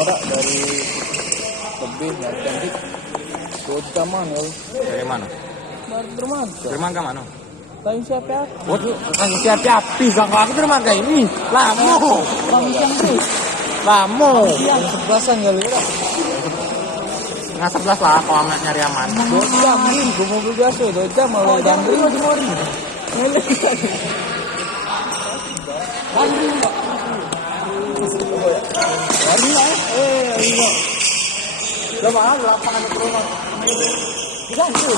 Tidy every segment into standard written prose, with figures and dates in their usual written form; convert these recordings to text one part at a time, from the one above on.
kamera dari lebih dari cantik. Sudah mana? Dari mana? Dari dermaga. Dermaga mana? Tanya siapa? Bukan siapa pisang aku dermaga ini. Lamo. Kami siang terus. Lamo. Siang 11-an kali ya. Nggak 11 lah kalau nyari aman. 2 jam nih, gue mobil biasa 2 jam malah ganggu. Coba lapangan itu rumah. Ganggu.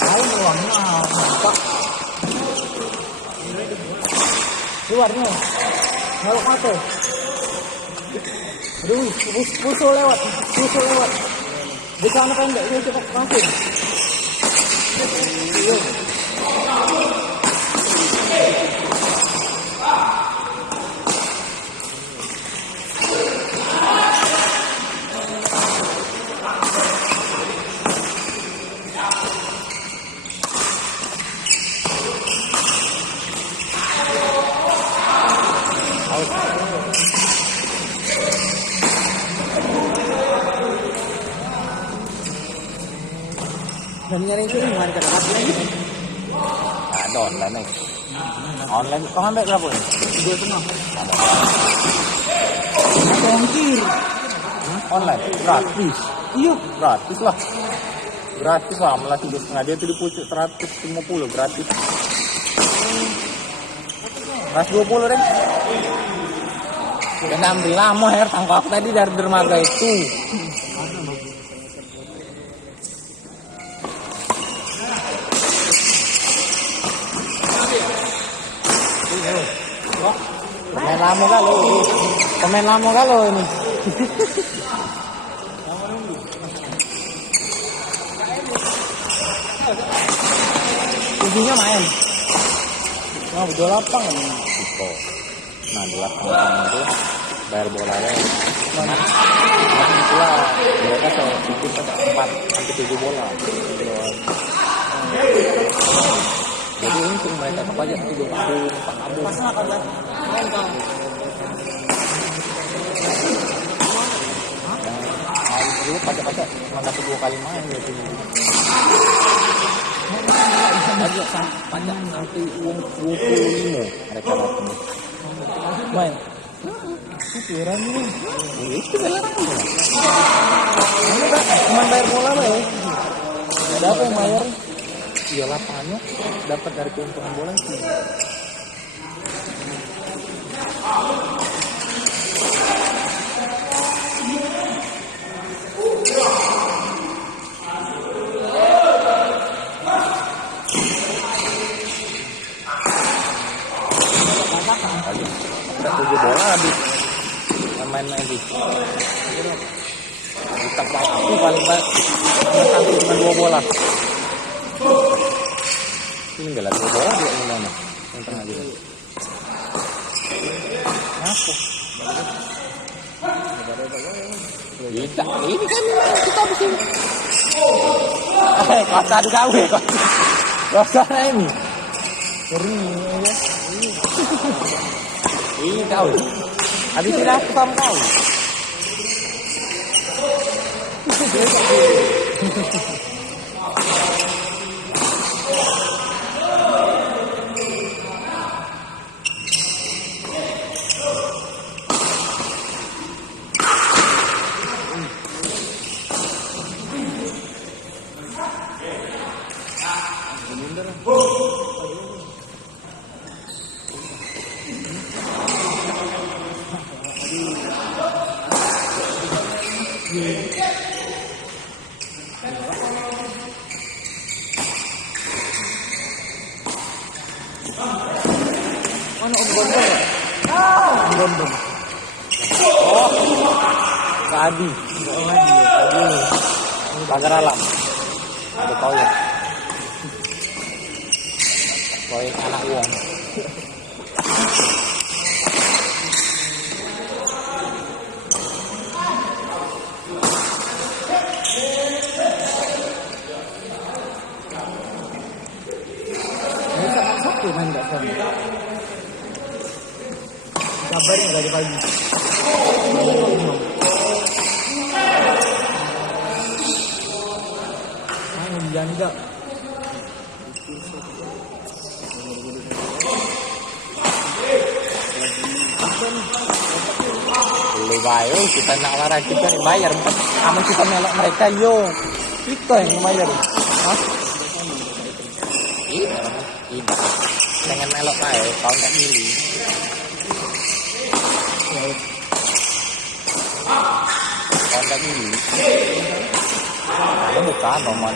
Tahu ruangnya apa? Luarnya. Kalau mati. Aduh, pusul lewat. Di sana pendek, yuk cepat langsung. Yuk. Dan nyari itu gimana cara lagi? Ada online nih. Online kau ngambil berapa nih? 2,5. Ongkir. Online gratis. Iya. Gratis lah. Malah 3,5 dia tuh di pucuk 150 gratis. 120 deh. Dan ambil lama her tangkap tadi dari dermaga itu. Pemain lama kalau ini. Ujungnya main. Nah, udah lapang kan. Gitu. Nah, di lapangan itu bayar bolanya. Mana? Itulah mereka sedikit 4-7 bola. Jadi untung mereka kebanyak 3 tabung. Pas makan kan. Dulu pajak cuma dapat 2 kali main gitu. Pajak sampai uang 25 mereka dapat. Main. Pikiran ini. Itu beneran. Cuma bayar bola lah ya. Ada apa yang bayar? Iya lapangannya dapat dari keuntungan bola itu. Udah 7 bola habis main lagi. Kita waktu paling banyak sampai cuma 2 bola. Ini enggak lah 2 bola juga yang mana? Yang tengah gitu. Apa? Kita ini kan kita mesti. Kota di gawe kok. Kota ini. Kering ya. Ini kau. Habis ini aku sama kau. Mana Om Gondong ya? Om Gondong. Oh, Adi. Pagar alam. Ada proyek. Proyek anak uang. Ini sama satu main nggak sama. Kabarnya dari pagi. Janda. Boleh bayar, kita nak larang kita yang bayar. Kamu kita melok mereka yo. Kita yang bayar. Hah? Iya. Pengen melok aja, kau nggak milih. Kau nggak milih. Kamu bukan roman,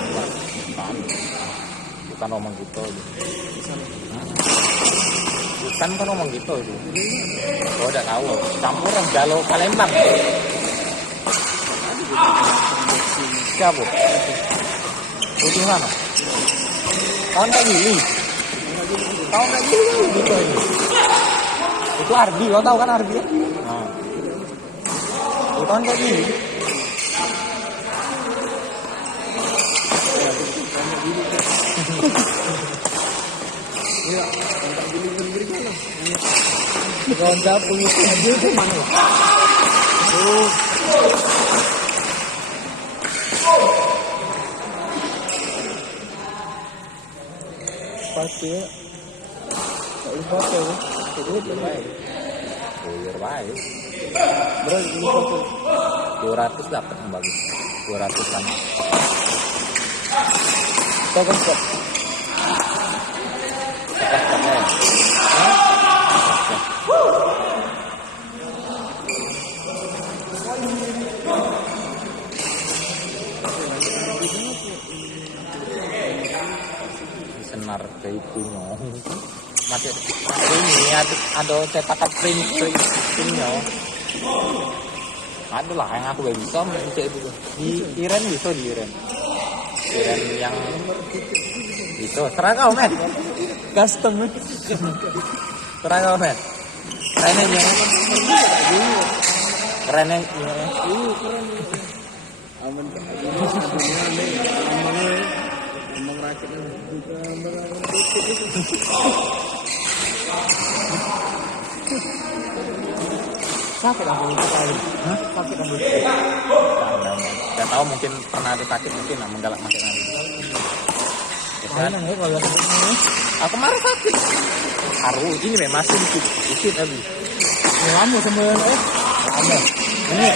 bukan roman gitu. Bukan ngomong gitu itu. Gua udah tahu. Campuran Galo Palembang. Siapa? Itu mana? Tahun tak gini. Tahun tak gini gitu ini. Itu Ardi, lo tahu kan Ardi ya? Nah. Itu tahun tak gini. Iya, tak gini beri-beri mana? Kawan dapur itu mana? Tuh. Pasti ya. Tak lupa tuh. Kedua baik. Bayar baik. Berapa lupa tuh? 200 dapat yang bagus. 200 kan. Tahu kan kok? Cepat-cepatnya. Senar ke itunya. Masih ini ada cetakan printnya. Ada lah yang aku gak bisa mencet itu. Di Iren bisa di Iren. Iren yang itu. Serang kau men. Custom. Serang kau men. Kerennya gimana? Kerennya gimana? Keren. Aman kan? Emang rakitnya juga sakit aku itu kali. Hah? Sakit aku. Gak tahu mungkin pernah ada sakit mungkin lah menggalak sakit nanti. Mana ya kalau sakitnya? Aku kemarin sakit. Haru ini memang masih dikit lagi. Lama sembilan lama. Ini.